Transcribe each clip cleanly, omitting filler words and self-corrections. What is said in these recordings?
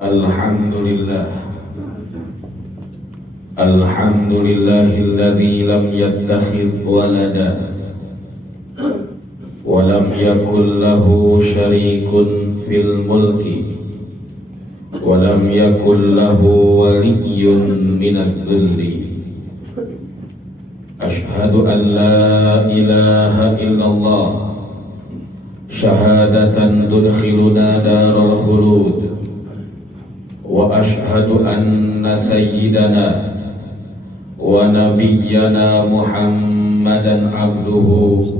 Alhamdulillah, alhamdulillahilladzi lam yattakhidh walada wa lam yakul lahu syarikun fil mulki wa lam yakul lahu waliyyun minadh dhulli. Ashhadu an la ilaha illallah syahadatan tudkhiluna daral khulud. Wa ashhadu anna sayyidana wa nabiyyana Muhammadan abduhu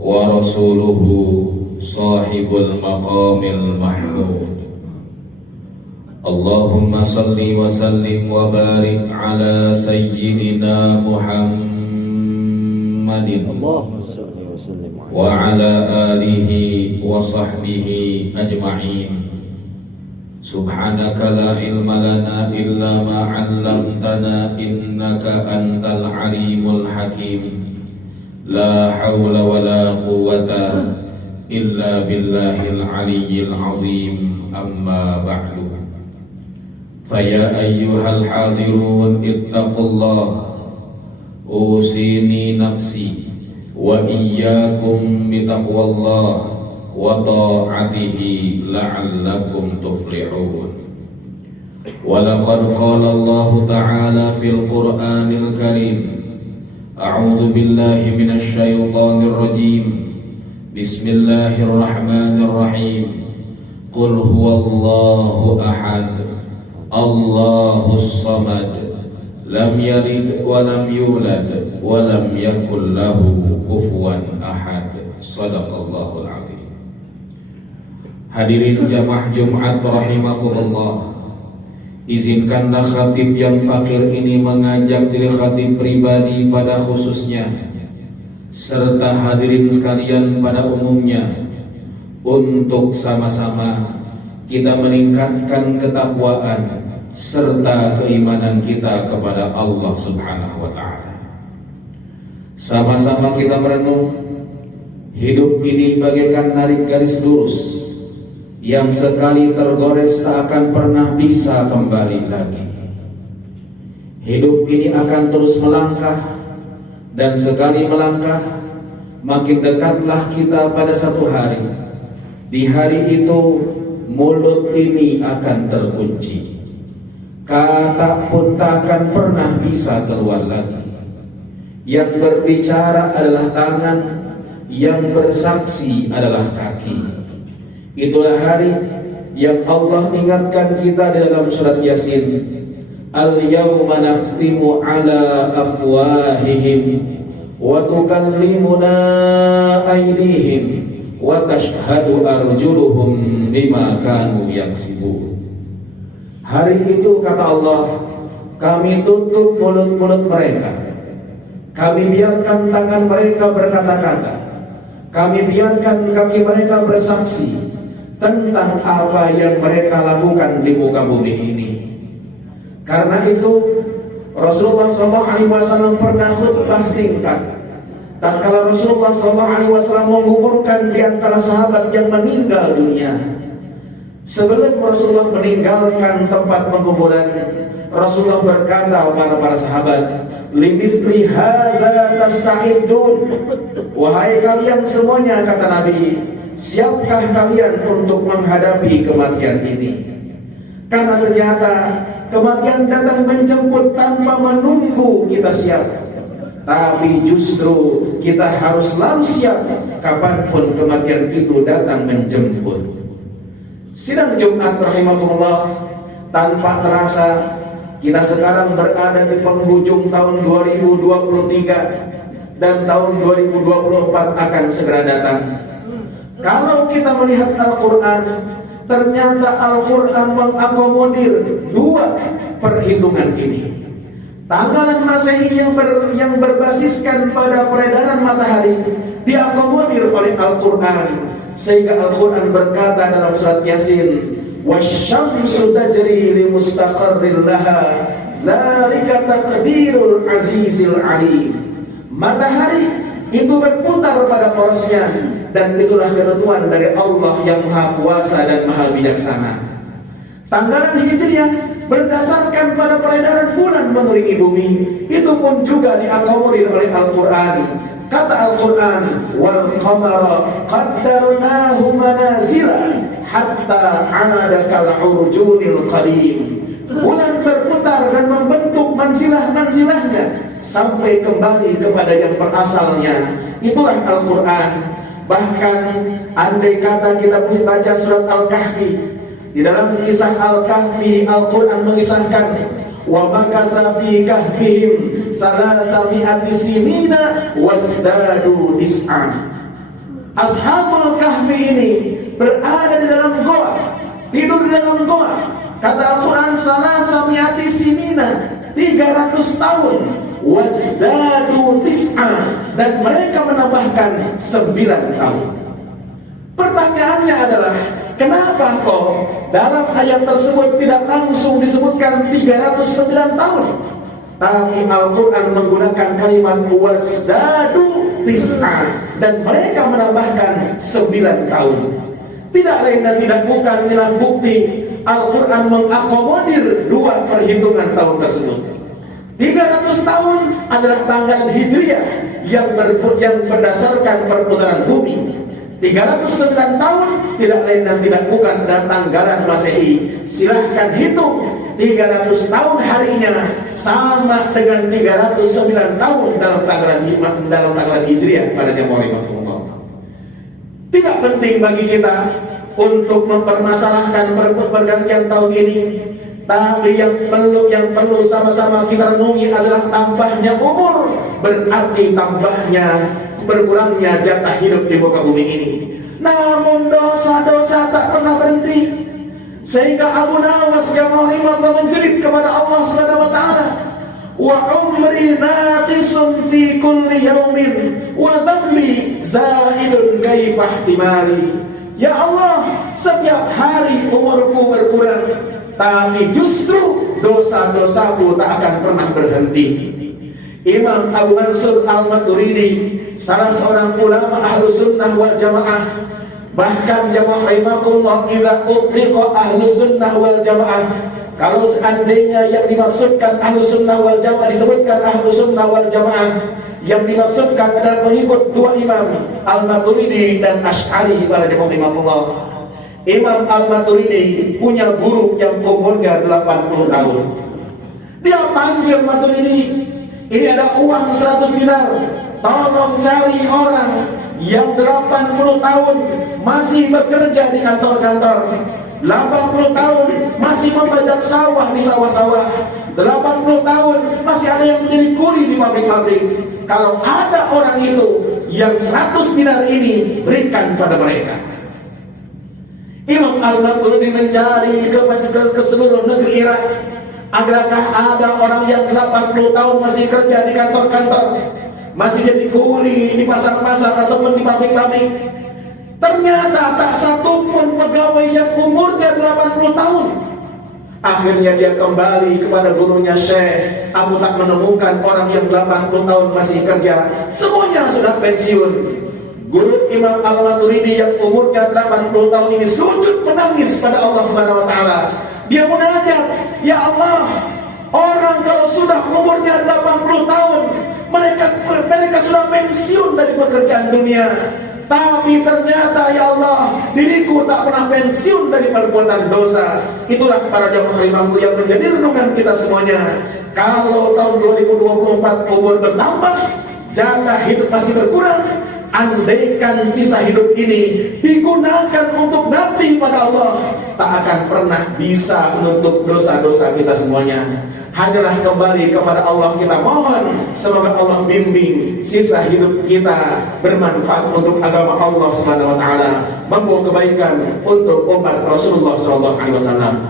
wa rasuluhu sahibul maqamil mahmud. Allahumma salli wa sallim wa barik ala sayyidina Muhammadin wa ala alihi wa sahbihi ajma'in. Subhanaka la ilma lana illa ma 'allamtana innaka antal alimul hakim. La hawla wa la quwwata illa billahil aliyyil azim. Amma ba'du. Faya ayyuhal hadirun ittaqullah. Usini nafsi wa iyyakum bitaqwallah wa ta'atihi la'allakum tuflihun. Wa laqad qala Allah ta'ala fil Qur'anil Karim, a'udzu billahi minasy syaithanir rajim. Bismillahirrahmanirrahim. Qul huwallahu ahad, Allahus samad, lam yalid wa lam yulad wa lam yakul lahu kufuwan ahad. Shadaqallahul azim. Hadirin jamaah Jumat rahimakumullah, izinkanlah khatib yang fakir ini mengajak diri khatib pribadi pada khususnya serta hadirin sekalian pada umumnya untuk sama-sama kita meningkatkan ketakwaan serta keimanan kita kepada Allah Subhanahu wa taala. Sama-sama kita merenung, hidup ini bagaikan narik garis lurus yang sekali tergores tak akan pernah bisa kembali lagi. Hidup ini akan terus melangkah, dan sekali melangkah makin dekatlah kita pada satu hari. Di hari itu mulut ini akan terkunci, kata pun tak akan pernah bisa keluar lagi. Yang berbicara adalah tangan, yang bersaksi adalah kaki. Itulah hari yang Allah ingatkan kita di dalam surat Yasin. Al-yawma nakhtimu ala afwahihim wa tukallimuna aydihim wa tashhadu arjuluhum bima kanu yaksibun. Hari itu kata Allah, kami tutup mulut-mulut mereka, kami biarkan tangan mereka berkata-kata, kami biarkan kaki mereka bersaksi tentang apa yang mereka lakukan di muka bumi ini. Karena itu Rasulullah SAW pernah khutbah singkat. Tatkala Rasulullah SAW menguburkan di antara sahabat yang meninggal dunia, sebelum Rasulullah meninggalkan tempat penguburan, Rasulullah berkata kepada para sahabat, "Limithli hadza tasta'idun." Wahai kalian semuanya, kata Nabi, siapkah kalian untuk menghadapi kematian ini? Karena ternyata kematian datang menjemput tanpa menunggu kita siap. Tapi justru kita harus selalu siap kapanpun kematian itu datang menjemput. Sidang Jumat rahimahullah, tanpa terasa kita sekarang berada di penghujung tahun 2023 dan tahun 2024 akan segera datang. Kalau kita melihat Al-Quran, ternyata Al-Quran mengakomodir dua perhitungan ini. Tanggalan Masehi yang berbasiskan pada peredaran matahari diakomodir oleh Al-Quran, sehingga Al-Quran berkata dalam surat Yasin, "Wasyamsu tajri li mustaqarrin laha, dzalika taqdirul azizil alim." Matahari itu berputar pada porosnya, dan itulah ketentuan dari Allah yang Maha Kuasa dan Maha Bijaksana. Tanggalan Hijriah berdasarkan pada peredaran bulan mengelilingi bumi, itu pun juga diakomodir oleh Al-Quran. Kata Al-Quran, wal qamara qaddarnahu manazila hatta 'ada kal urjunil qadim. Bulan berputar dan membentuk manzilah-manzilahnya sampai kembali kepada yang berasalnya. Itulah Al-Quran. Bahkan andai kata kita baca surat Al-Kahfi, di dalam kisah Al-Kahfi Al-Quran mengisahkan wa makatha fi kahfihim 300 sinina wasdadu tis'an. Ashabul Kahfi ini berada di dalam goa, tidur di dalam goa. Kata Al-Quran 300 sinina, 300 tahun, wasdadu tis'an, dan mereka menambahkan 9 tahun. Pertanyaannya adalah, kenapa kok dalam ayat tersebut tidak langsung disebutkan 309 tahun, tapi Al-Quran menggunakan kalimat wasdadu tis'an, dan mereka menambahkan 9 tahun. Tidak lain dan tidak bukan inilah bukti Al-Quran mengakomodir dua perhitungan tahun tersebut. 300 tahun adalah tanggalan Hijriah yang berdasarkan perputaran bumi. 309 tahun tidak lain dan tidak bukan adalah tanggalan Masehi. Silahkan hitung, 300 tahun harinya sama dengan 309 tahun dalam tanggalan Hijriah pada Januari 2020. Tidak penting bagi kita untuk mempermasalahkan pergantian tahun ini, tapi yang perlu sama-sama kita renungi adalah tambahnya umur, berarti tambahnya berkurangnya jatah hidup di muka bumi ini. Namun dosa-dosa tak pernah berhenti, sehingga Abu Nawas yang menjerit kepada Allah Subhanahu wa taala, wa umri naqisun fi kulli yaumin wa dhambi zaidun kaifah timari. Ya Allah, setiap hari umurku berkurang, tapi justru dosa-dosaku tak akan pernah berhenti. Imam Abu Mansur Al-Maturidi, salah seorang ulama Ahlus Sunnah wal Jamaah, bahkan jamaah rahimakumullah, idza utliqa Ahlus Sunnah wal Jamaah, kalau seandainya yang dimaksudkan Ahlus Sunnah wal Jamaah disebutkan Ahlus Sunnah wal Jamaah, yang dimaksudkan adalah pengikut dua imam, Al-Maturidi dan Asy'ari pada jamaah rahimahullah. Imam Al-Maturidi punya guru yang umurnya 80 tahun. Dia panggil Maturidi, ini ada uang 100 dinar, tolong cari orang yang 80 tahun masih bekerja di kantor-kantor, 80 tahun masih membajak sawah di sawah-sawah, 80 tahun masih ada yang menjadi kuli di pabrik-pabrik. Kalau ada orang itu, yang 100 dinar ini berikan pada mereka. Imam Al-Maturidi mencari ke seluruh negeri Irak, agarkah ada orang yang 80 tahun masih kerja di kantor-kantor, masih jadi kuli di pasar-pasar ataupun di pabrik-pabrik. Ternyata tak satu pun pegawai yang umurnya 80 tahun. Akhirnya dia kembali kepada gurunya, Syekh, aku tak menemukan orang yang 80 tahun masih kerja, semuanya sudah pensiun. Guru Imam Al-Maturidi yang umurnya 80 tahun ini sujud menangis pada Allah Subhanahu wa taala. Dia munajat, ya Allah, orang kalau sudah umurnya 80 tahun, mereka sudah pensiun dari pekerjaan dunia. Tapi ternyata ya Allah, diriku tak pernah pensiun dari perbuatan dosa. Itulah para jamaah imamku yang menjadi renungan kita semuanya. Kalau tahun 2024 umur bertambah, jatah hidup masih berkurang, andaikan sisa hidup ini digunakan untuk ngabdi pada Allah, tak akan pernah bisa menutup dosa-dosa kita semuanya. Hanyalah kembali kepada Allah kita mohon, semoga Allah bimbing sisa hidup kita bermanfaat untuk agama Allah Subhanahu wa taala, membawa kebaikan untuk umat Rasulullah SAW.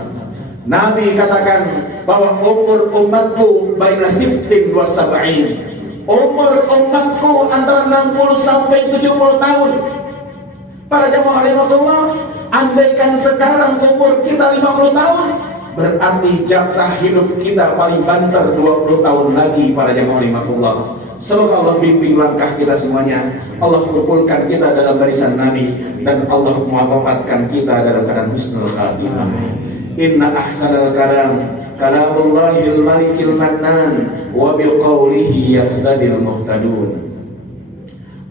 Nabi katakan bahwa umur umatku baina sittin wa sab'in. Umur umatku antara 60 sampai 70 tahun. Para jamaah rahimahullah, andaikan sekarang umur kita 50 tahun, berarti jatah hidup kita paling banter 20 tahun lagi para jamaah rahimahullah. Semoga Allah bimbing langkah kita semuanya, Allah kumpulkan kita dalam barisan Nabi, dan Allah mewafatkan kita dalam keadaan husnul khatimah. Inna ahsanal kalam kalamullahil malikil mannan wa biqaulihi yahtadil muhtadun.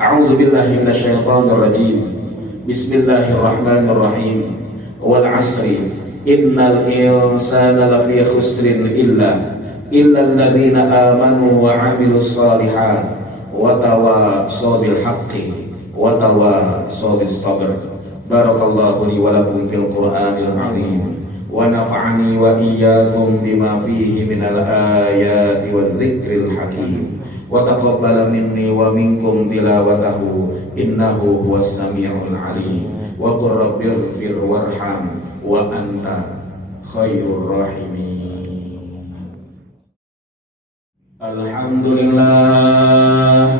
A'udzu billahi minasyaitonir rajim. Bismillahirrahmanirrahim. Wal 'asri innal insana lafi khusrin illa alladziina aamanu wa 'amilus shalihat wa tawassaw bil haqqi wa tawassaw bis sabr. Barakallahu li wa lakum fil Qur'anil 'azim wa nafa'ani wa iyyakum bima fihi minal ayati wadh-dhikril hakim wa taqabbala minni wa minkum tilawatahu innahu huwas samiul 'alim wa qur rabbighfir warham wa anta khairur rahimin. Alhamdulillah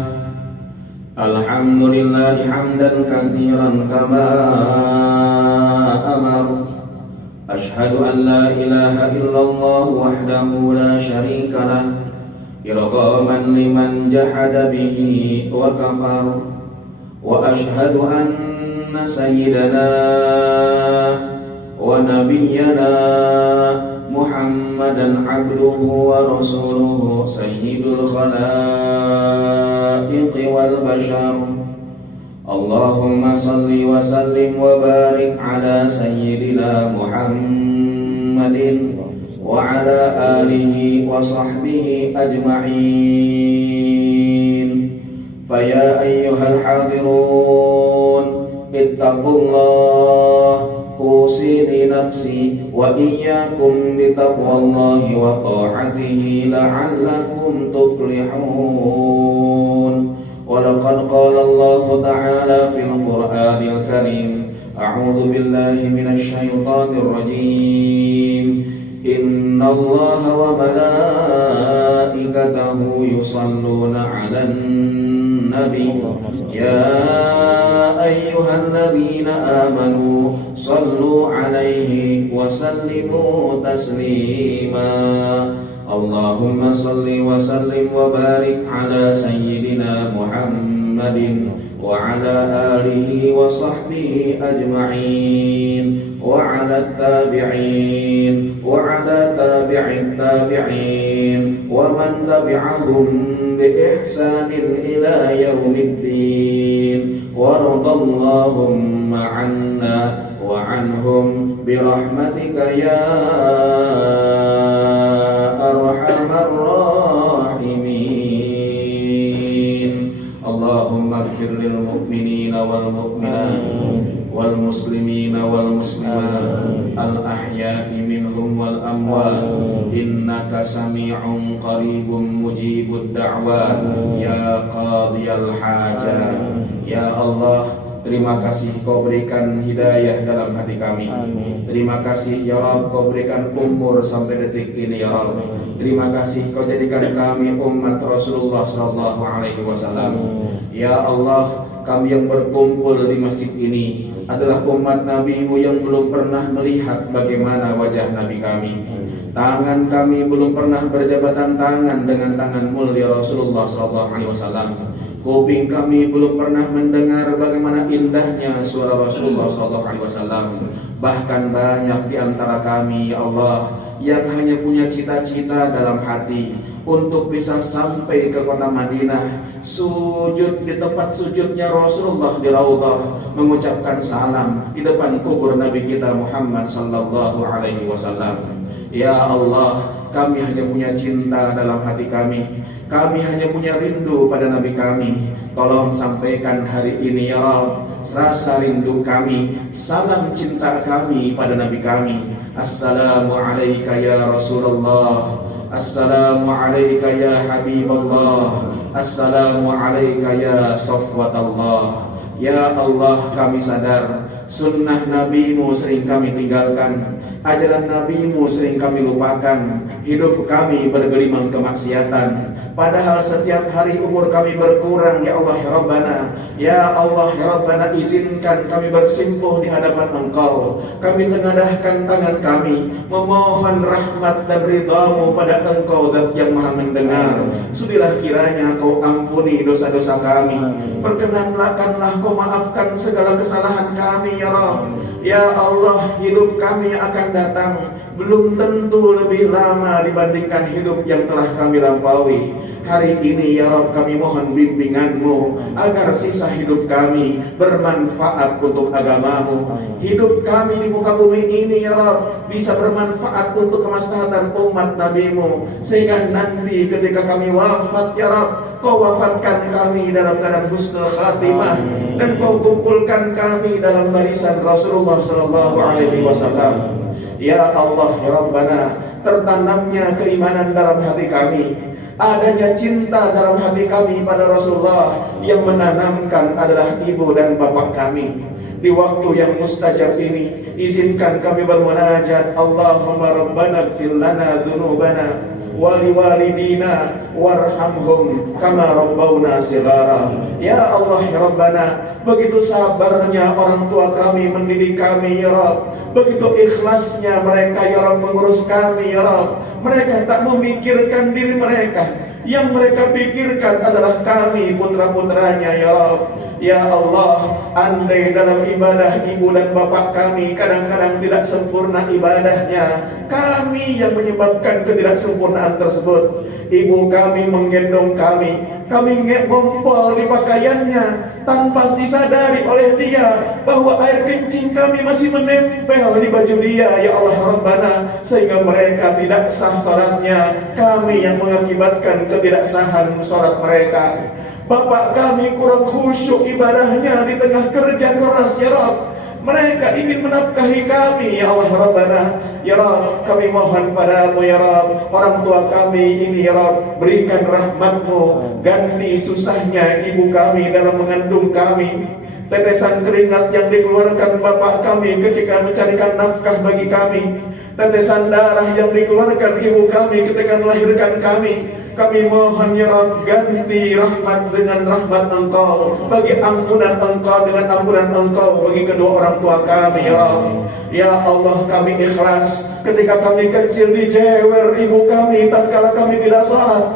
hamdan katsiran kama amar. Ashhadu an la ilaha illallah wahdahu la syarika lah irghaman liman jahada bihi wa kafar. Wa ashhadu anna sayyidana wa nabiyyana Muhammadan abduhu wa rasuluhu sayyidul khalaiqi wal bashar. Allahumma salli wa sallim wa barik ala sayyidina Muhammadin wa ala alihi wa sahbihi ajma'in. Faya ayyuhal hadirun ittaqullah usini nafsi wa iyyakum bitaqwallahi wa ta'atihi la'allakum tuflihun. Walaqad qala Allah ta'ala fil Qur'anil Karim a'udzu billahi minasy syaithanir rajim. Innallaha wa malaikatahu yusalluna 'alan nabi ya ayyuhalladzina amanu sallu 'alaihi wa sallimu taslima. Allahumma salli wa sallim wa barik ala sayyidina Muhammadin wa ala alihi wa sahbihi ajma'in wa ala tabi'in wa ala tabi'in tabi'in wa man tabi'ahum bi ihsanin ila yaumiddin wa radallahumma 'anna wa 'anhum bi rahmatika ya arhamar rahimin. Allahumma ighfir lil mu'minina wal mu'minat wal muslimina wal muslimat al ahya'i minhum wal amwat innaka sami'un qaribun mujibud da'wat ya qadiyal hajat. Ya Allah, terima kasih Kau berikan hidayah dalam hati kami. Terima kasih ya Rabb, Kau berikan umur sampai detik ini ya Rabb. Terima kasih Kau jadikan kami umat Rasulullah SAW. Ya Allah, kami yang berkumpul di masjid ini adalah umat Nabi-Mu yang belum pernah melihat bagaimana wajah Nabi kami. Tangan kami belum pernah berjabatan tangan dengan tangan mulia Rasulullah SAW. Kuping kami belum pernah mendengar bagaimana indahnya suara Rasulullah SAW. Bahkan banyak di antara kami, ya Allah, yang hanya punya cita-cita dalam hati untuk bisa sampai ke kota Madinah, sujud di tempat sujudnya Rasulullah di Raudhah, mengucapkan salam di depan kubur Nabi kita Muhammad sallallahu alaihi wasallam. Ya Allah, kami hanya punya cinta dalam hati kami. Kami hanya punya rindu pada Nabi kami. Tolong sampaikan hari ini ya Rabb rasa rindu kami, salam cinta kami pada Nabi kami. Assalamu alayka ya Rasulullah, assalamu alayka ya Habiballah, assalamu alayka ya Safwatallah. Ya Allah, kami sadar sunnah Nabi-Mu sering kami tinggalkan, ajaran Nabi-Mu sering kami lupakan, hidup kami bergelimang kemaksiatan. Padahal setiap hari umur kami berkurang ya Allah ya Rabbana. Ya Allah, ya Rabbana, izinkan kami bersimpuh di hadapan Engkau. Kami mengadahkan tangan kami, memohon rahmat dan ridha-Mu pada Engkau Zat yang Maha Mendengar. Sudilah kiranya Kau ampuni dosa-dosa kami. Perkenanlah Kau maafkan segala kesalahan kami, ya Rabb. Ya Allah, hidup kami yang akan datang belum tentu lebih lama dibandingkan hidup yang telah kami lampaui. Hari ini ya Rabb, kami mohon bimbingan-Mu agar sisa hidup kami bermanfaat untuk agama-Mu. Hidup kami di muka bumi ini ya Rabb bisa bermanfaat untuk kemaslahatan umat Nabi-Mu, sehingga nanti ketika kami wafat ya Rabb, Kau wafatkan kami dalam keadaan husnul khatimah, dan Kau kumpulkan kami dalam barisan Rasulullah SAW. Ya Allah, ya Rabbana, tertanamnya keimanan dalam hati kami, adanya cinta dalam hati kami pada Rasulullah, yang menanamkan adalah ibu dan bapak kami. Di waktu yang mustajab ini, izinkan kami bermunajat, Allahumma Rabbana ighfir lana dzunubana wali walidina warhamhum kama rabbawna shighara. Ya Allah, ya Rabbana, begitu sabarnya orang tua kami mendidik kami ya Rabb, begitu ikhlasnya mereka ya Rabb mengurus kami ya Rabb. Mereka tak memikirkan diri mereka, yang mereka pikirkan adalah kami putra-putranya ya Rabb. Ya Allah, andai dalam ibadah ibu dan bapak kami kadang-kadang tidak sempurna ibadahnya, kami yang menyebabkan ketidaksempurnaan tersebut. Ibu kami menggendong kami ngompol di pakaiannya tanpa disadari oleh dia bahwa air kencing kami masih menempel di baju dia ya Allah Rabbana, sehingga mereka tidak sah salatnya, kami yang mengakibatkan ketidaksahan salat mereka. Bapak kami kurang khusyuk ibadahnya di tengah kerja keras ya Rabb, mereka ingin menafkahi kami ya Allah Rabbana. Ya Rabb, kami mohon padamu ya Rabb, orang tua kami ini ya Rabb, berikan rahmat-Mu, ganti susahnya ibu kami dalam mengandung kami, tetesan keringat yang dikeluarkan bapak kami ketika mencarikan nafkah bagi kami, tetesan darah yang dikeluarkan ibu kami ketika melahirkan kami. Kami mohon ya Rabb, ganti rahmat dengan rahmat Engkau, bagi ampunan Engkau dengan ampunan Engkau bagi kedua orang tua kami ya Rabb. Ya Allah, kami ikhlas ketika kami kecil dijewer ibu kami tatkala kami tidak salat.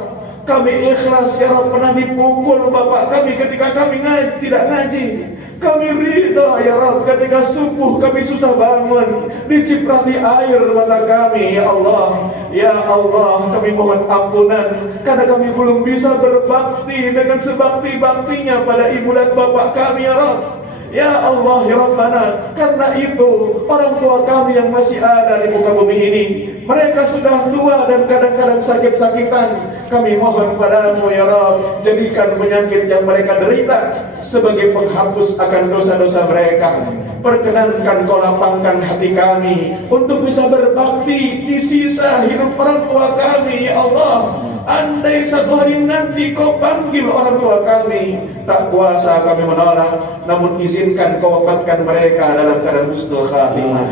Kami ikhlas ya Rabb pernah dipukul bapak kami ketika kami tidak ngaji. Kami ridha ya Rabb ketika subuh kami susah bangun, diciprati air mata kami ya Allah. Ya Allah, kami mohon ampunan karena kami belum bisa berbakti dengan sebakti-baktinya pada ibu dan bapak kami ya Rabb. Ya Allah, ya Rabbana, karena itu orang tua kami yang masih ada di muka bumi ini, mereka sudah tua dan kadang-kadang sakit-sakitan. Kami mohon padamu ya Rabb, jadikan penyakit yang mereka derita sebagai penghapus akan dosa-dosa mereka. Perkenankan Kau lapangkan hati kami untuk bisa berbakti di sisa hidup orang tua kami ya Allah. Andai satu hari nanti Kau panggil orang tua kami, tak kuasa kami menolak, namun izinkan Kau wafatkan mereka dalam keadaan husnul khatimah.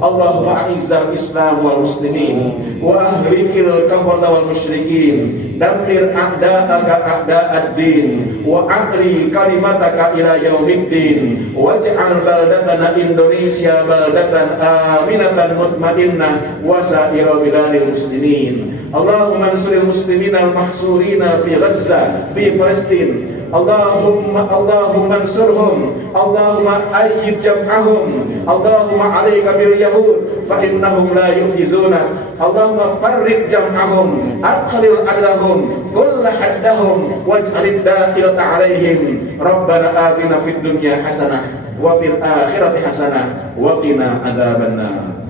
Allahumma a'izzal Islam wal muslimin wa ahlikil kafara wal musyrikin, dammir a'da'aka a'da'ad-din wa a'li kalimataka ila yaumiddin, waj'al baldatana Indonesia baldatan aminatan mutmainnah wa sa'ira biladil muslimin. Allahumma ansuril muslimin al-mahsurina fi Gaza, fi Palestin. Allahumma ansurhum, Allahumma ayyid jam'ahum, Allahumma alayka bil yahud fa innahum la yu'jizuna. Allahumma farriq jam'ahum, aqlil adlahum, kull haddahum, waj'alid daqilata alaihim. Rabbana atina fid dunya hasanah wa fil akhirati hasanah wa qina adzabannar.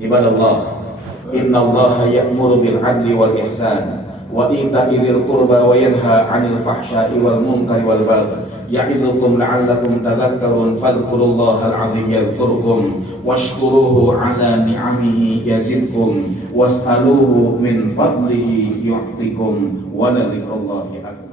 Ibadallah, innallaha ya'muru bil 'adli wal ihsan wa ita'i dzil qurba wa yanha 'anil fahsya'i wal munkari wal baghi ya'idzukum la'allakum tadhakkarun fadhkurullahal 'azim yadhkurkum washkuruhu 'ala ni'amihi yazidkum was'aluhu min fadlihi yu'tikum wa la dzikrullahi akbar.